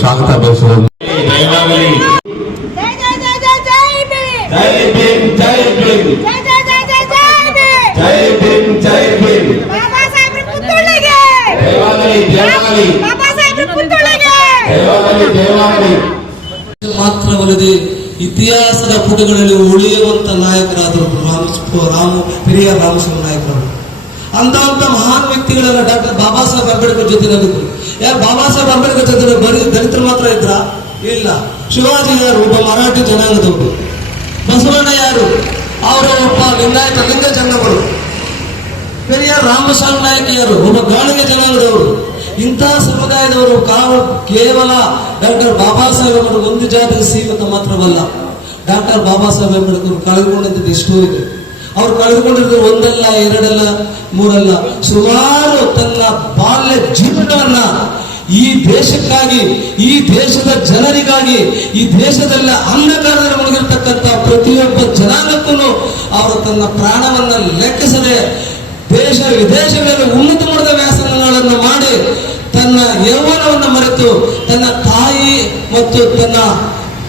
ಸ್ವಾಗತ ಬಯಸುವುದು ಮಾತ್ರವಲ್ಲದೆ ಇತಿಹಾಸದ ಪುಟಗಳಲ್ಲಿ ಉಳಿಯುವಂತ ನಾಯಕರಾದರು ರಾಮ ಹಿರಿಯ ರಾಮಸ್ವಾಮಿ ನಾಯಕರು. ಅಂತ ಮಹಾನ್ ವ್ಯಕ್ತಿಗಳನ್ನ ಡಾಕ್ಟರ್ ಬಾಬಾ ಸಾಹೇಬ್ ಅಂಬೇಡ್ಕರ್ ಜೊತೆ ನಗಿದ್ರು ಯಾರು ಬಾಬಾ ಸಾಹೇಬ್ ಅಂಬೇಡ್ಕರ್ ಜೊತೆ ಬರೀ ದಲಿತರು ಮಾತ್ರ ಇದ್ರ? ಇಲ್ಲ. ಶಿವಾಜಿ ಯಾರು? ಒಬ್ಬ ಮರಾಠಿ ಜನಾಂಗದವರು ಬಸವಣ್ಣ ಯಾರು? ಅವರು ಒಬ್ಬ ಲಿಂಗಾಯತ ಲಿಂಗ ಜಂಗಮರು ಪೆರಿಯಾರ್ ರಾಮಸ್ವಾಮಿ ನಾಯಕ್ ಯಾರು? ಒಬ್ಬ ಗಾಣಿಗೆ ಜನಾಂಗದವರು. ಇಂತಹ ಸಮುದಾಯದವರು ಕಾವ, ಕೇವಲ ಡಾಕ್ಟರ್ ಬಾಬಾ ಸಾಹೇಬ್ ಅಂಬೇಡ್ಕರ್ ಒಂದು ಜಾತಿಗೆ ಸೀಮಿತ ಮಾತ್ರವಲ್ಲ. ಡಾಕ್ಟರ್ ಬಾಬಾ ಸಾಹೇಬ್ ಅಂಬೇಡ್ಕರ್ ಕಳೆದುಕೊಂಡಿದ್ದು ಎಷ್ಟೋ ಇದೆ. ಅವ್ರು ಕಳೆದುಕೊಂಡಿದ್ದು ಒಂದಲ್ಲ, ಎರಡಲ್ಲ, ಮೂರಲ್ಲ. ಸುಮಾರು ತನ್ನ ಬಾಲ್ಯ ಜೀವನವನ್ನ ಈ ದೇಶಕ್ಕಾಗಿ, ಈ ದೇಶದ ಜನರಿಗಾಗಿ, ಈ ದೇಶದಲ್ಲ ಅಂಧಕಾರದಲ್ಲಿ ಮುಳುಗಿರ್ತಕ್ಕಂಥ ಪ್ರತಿಯೊಬ್ಬ ಜನಾಂಗಕ್ಕೂ ಅವರು ತನ್ನ ಪ್ರಾಣವನ್ನ ಲೆಕ್ಕಿಸದೆ ದೇಶ ವಿದೇಶಗಳಲ್ಲಿ ಉನ್ನತ ಮಾಡಿದ ವ್ಯಾಸಂಗಗಳನ್ನು ಮಾಡಿ ತನ್ನ ಯೌವನವನ್ನು ಮರೆತು ತನ್ನ ತಾಯಿ ಮತ್ತು ತನ್ನ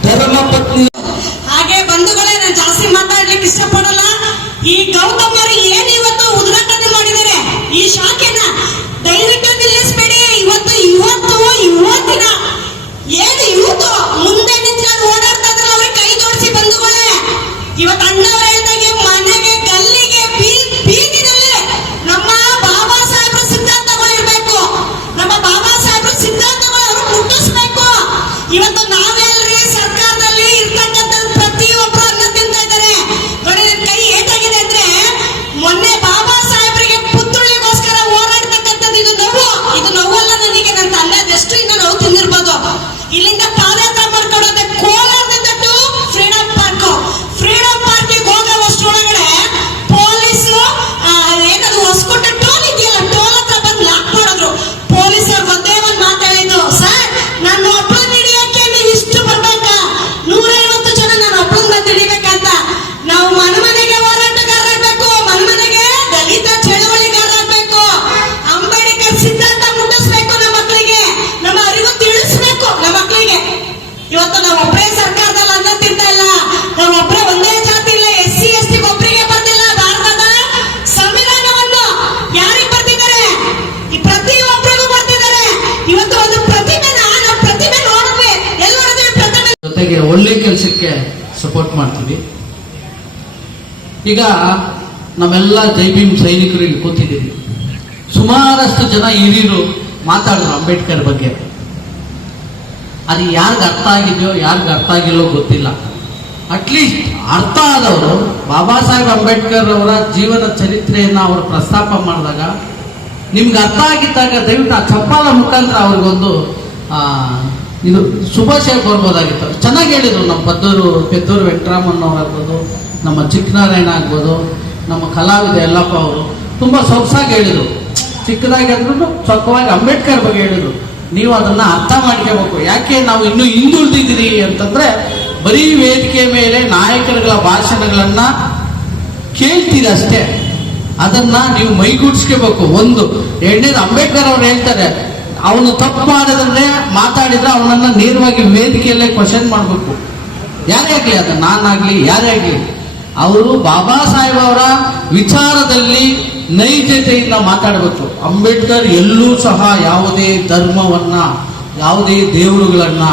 ಧರ್ಮ ಪತ್ನಿ ಹಾಗೆ ಬಂಧುಗಳೇ, ನಾನು ಜಾಸ್ತಿ ಮಾತಾಡ್ಲಿಕ್ಕೆ ಇಷ್ಟಪಡಲ್ಲ. ಈ ಗೌತಮರು ಇವತ್ತು ಜೊತೆಗೆ ಒಳ್ಳೆ ಕೆಲಸಕ್ಕೆ ಸಪೋರ್ಟ್ ಮಾಡ್ತೀವಿ. ಈಗ ನಮ್ಮೆಲ್ಲ ಜೈಭೀಮ್ ಸೈನಿಕರು ಇಲ್ಲಿ ಕೂತಿದ್ದೀವಿ. ಸುಮಾರಷ್ಟು ಜನ ಹಿರಿಯರು ಮಾತಾಡಿದ್ರು ಅಂಬೇಡ್ಕರ್ ಬಗ್ಗೆ. ಅದು ಯಾರಿಗೆ ಅರ್ಥ ಆಗಿದೆಯೋ, ಯಾರಿಗೆ ಅರ್ಥ ಆಗಿಲ್ಲೋ ಗೊತ್ತಿಲ್ಲ. ಅಟ್ಲೀಸ್ಟ್ ಅರ್ಥ ಆದವರು, ಬಾಬಾ ಸಾಹೇಬ್ ಅಂಬೇಡ್ಕರ್ ಅವರ ಜೀವನ ಚರಿತ್ರೆಯನ್ನ ಅವರು ಪ್ರಸ್ತಾಪ ಮಾಡಿದಾಗ, ನಿಮ್ಗೆ ಅರ್ಥ ಆಗಿದ್ದಾಗ ದಯವಿಟ್ಟು ಆ ಚಪ್ಪಾಲ ಮುಖಾಂತರ ಅವ್ರಿಗೊಂದು ಇದು ಶುಭಾಶಯ ಕೋರ್ಬೋದಾಗಿತ್ತು ಚೆನ್ನಾಗಿ ಹೇಳಿದರು ನಮ್ಮ ಪದ್ದೂರು ಪೆದ್ದೂರು ವೆಂಕಟರಾಮನ್ ಅವರಾಗ್ಬೋದು ನಮ್ಮ ಚಿಕ್ಕನಾರಾಯಣ ಆಗ್ಬೋದು, ನಮ್ಮ ಕಲಾವಿದ ಯಲ್ಲಪ್ಪ ಅವರು ತುಂಬ ಸೊಗಸಾಗಿ ಹೇಳಿದರು. ಚಿಕ್ಕದಾಗಿ ಅಂದ್ರೂ ಚೊಕ್ಕವಾಗಿ ಅಂಬೇಡ್ಕರ್ ಬಗ್ಗೆ ಹೇಳಿದರು. ನೀವು ಅದನ್ನ ಅರ್ಥ ಮಾಡ್ಕೋಬೇಕು. ಯಾಕೆ ನಾವು ಇನ್ನೂ ಹಿಂದುಳಿದಿದ್ದೀರಿ ಅಂತಂದ್ರೆ ಬರೀ ವೇದಿಕೆ ಮೇಲೆ ನಾಯಕರುಗಳ ಭಾಷಣಗಳನ್ನು ಕೇಳ್ತೀರಿ ಅಷ್ಟೇ. ಅದನ್ನ ನೀವು ಮೈಗೂಡಿಸ್ಕೋಬೇಕು. ಒಂದು, ಎರಡನೇದು ಅಂಬೇಡ್ಕರ್ ಅವ್ರು ಹೇಳ್ತಾರೆ ಅವನು ತಪ್ಪು ಮಾಡಿದ್ರೆ, ಮಾತಾಡಿದ್ರೆ ಅವನನ್ನ ನೇರವಾಗಿ ವೇದಿಕೆಯಲ್ಲೇ ಕ್ವಶನ್ ಮಾಡಬೇಕು. ಯಾರೇ ಆಗ್ಲಿ ಅದು, ನಾನಾಗ್ಲಿ, ಯಾರೇ ಆಗ್ಲಿ. ಅವರು ಬಾಬಾ ಸಾಹೇಬ್ ಅವರ ವಿಚಾರದಲ್ಲಿ ನೈಜತೆಯಿಂದ ಮಾತಾಡಬೇಕು. ಅಂಬೇಡ್ಕರ್ ಎಲ್ಲೂ ಸಹ ಯಾವುದೇ ಧರ್ಮವನ್ನ, ಯಾವುದೇ ದೇವರುಗಳನ್ನ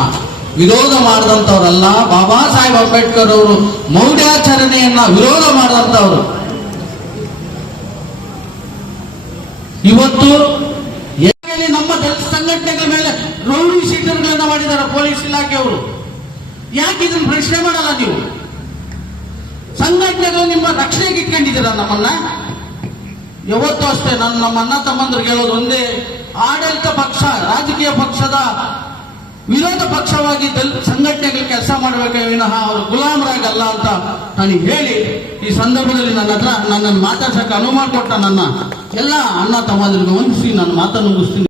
ವಿರೋಧ ಮಾಡಿದಂಥವ್ರಲ್ಲ. ಬಾಬಾ ಸಾಹೇಬ್ ಅಂಬೇಡ್ಕರ್ ಅವರು ಮೌಢ್ಯಾಚರಣೆಯನ್ನ ವಿರೋಧ ಮಾಡಿದಂಥವ್ರು. ಇವತ್ತು ಎಲ್ಲಿ ನಮ್ಮ ದಲಿತ ಸಂಘಟನೆಗಳ ಮೇಲೆ ರೌಡಿ ಶೀಟರ್ಗಳನ್ನ ಮಾಡಿದ್ದಾರೆ ಇಲಾಖೆಯವರು ಯಾಕೆ ಇದನ್ನು ಪ್ರಶ್ನೆ ಮಾಡಲ್ಲ ನೀವು? ಸಂಘಟನೆಗಳು ನಿಮ್ಮ ರಕ್ಷಣೆಗೆ ಇಟ್ಕೊಂಡಿದ್ದೀರಾ ನಮ್ಮನ್ನ? ಯಾವತ್ತೂ ಅಷ್ಟೇ ನನ್ನ ನಮ್ಮ ಅಣ್ಣ ತಮ್ಮಂದ್ರಿಗೆ ಹೇಳೋದು ಒಂದೇ, ಆಡಳಿತ ಪಕ್ಷ, ರಾಜಕೀಯ ಪಕ್ಷದ ವಿರೋಧ ಪಕ್ಷವಾಗಿ ಸಂಘಟನೆಗಳು ಕೆಲಸ ಮಾಡಬೇಕೇ? ವಿನಃ ಅವರು ಗುಲಾಮರಾಗಲ್ಲ ಅಂತ ನನಗೆ ಹೇಳಿ, ಈ ಸಂದರ್ಭದಲ್ಲಿ ನನ್ನ ಹತ್ರ ನನ್ನನ್ನು ಮಾತಾಡ್ಸಕ್ಕೆ ಅನುವು ಮಾಡಿಕೊಟ್ಟ ನನ್ನ ಎಲ್ಲ ಅಣ್ಣ ತಮ್ಮಂದ್ರಿಗೆ ಹೊಂದಿಸಿ ನನ್ನ ಮಾತನ್ನು ಮುಗಿಸ್ತೀನಿ.